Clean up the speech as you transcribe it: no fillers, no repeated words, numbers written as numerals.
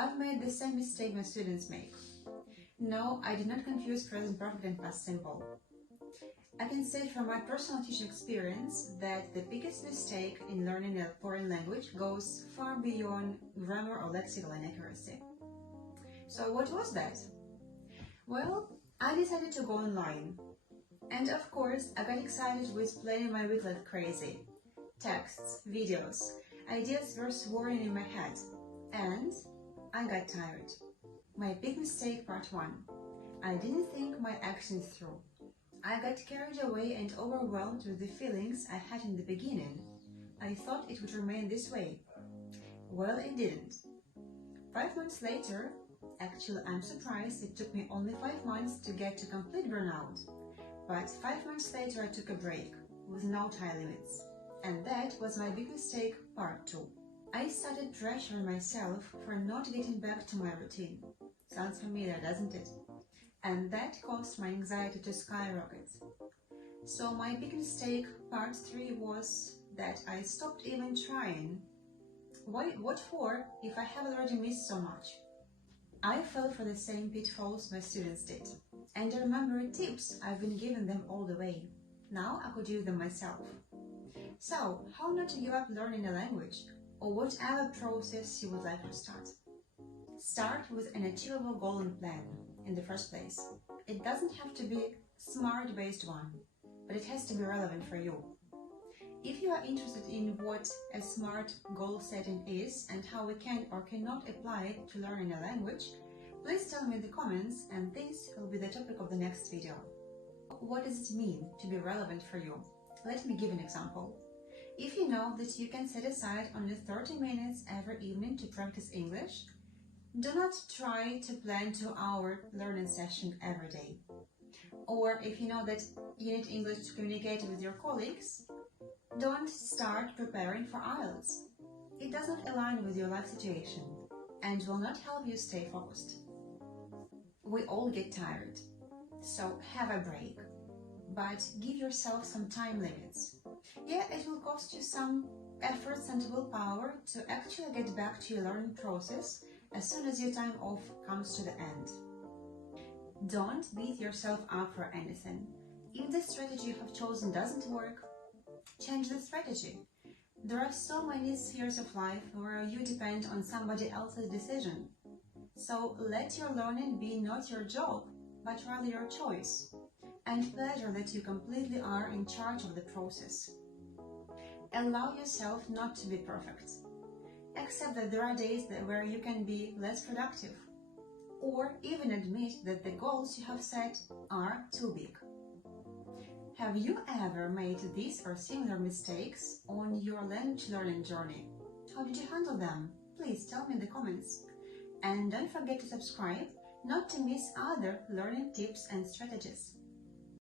I've made the same mistake my students make. No, I did not confuse present perfect and past simple. I can say from my personal teaching experience that the biggest mistake in learning a foreign language goes far beyond grammar or lexical inaccuracy. So what was that? Well, I decided to go online. And of course, I got excited with planning my week like crazy. Texts, videos, ideas were swirling in my head. And I got tired. My big mistake part 1. I didn't think my actions through. I got carried away and overwhelmed with the feelings I had in the beginning. I thought it would remain this way. Well, it didn't. 5 months later, actually I'm surprised it took me only 5 months to get to complete burnout. But 5 months later I took a break, with no time limits. And that was my big mistake part 2. I started pressuring myself for not getting back to my routine. Sounds familiar, doesn't it? And that caused my anxiety to skyrocket. So my big mistake, part 3, was that I stopped even trying. What for, if I have already missed so much? I fell for the same pitfalls my students did. And I remember tips I've been giving them all the way. Now I could use them myself. So, how not to give up learning a language, or whatever process you would like to start? Start with an achievable goal and plan. In the first place, it doesn't have to be a SMART-based one, but it has to be relevant for you. If you are interested in what a SMART goal setting is and how we can or cannot apply it to learning a language, please tell me in the comments, and this will be the topic of the next video. What does it mean to be relevant for you? Let me give an example. If you know that you can set aside only 30 minutes every evening to practice English, do not try to plan 2-hour learning session every day. Or if you know that you need English to communicate with your colleagues, don't start preparing for IELTS. It doesn't align with your life situation and will not help you stay focused. We all get tired, so have a break, but give yourself some time limits. Yeah, it will cost you some efforts and willpower to actually get back to your learning process as soon as your time off comes to the end. Don't beat yourself up for anything. If the strategy you have chosen doesn't work, change the strategy. There are so many spheres of life where you depend on somebody else's decision. So let your learning be not your job, but rather your choice, and pleasure that you completely are in charge of the process. Allow yourself not to be perfect. Accept that there are days where you can be less productive, or even admit that the goals you have set are too big. Have you ever made these or similar mistakes on your language learning journey? How did you handle them? Please tell me in the comments. And don't forget to subscribe not to miss other learning tips and strategies.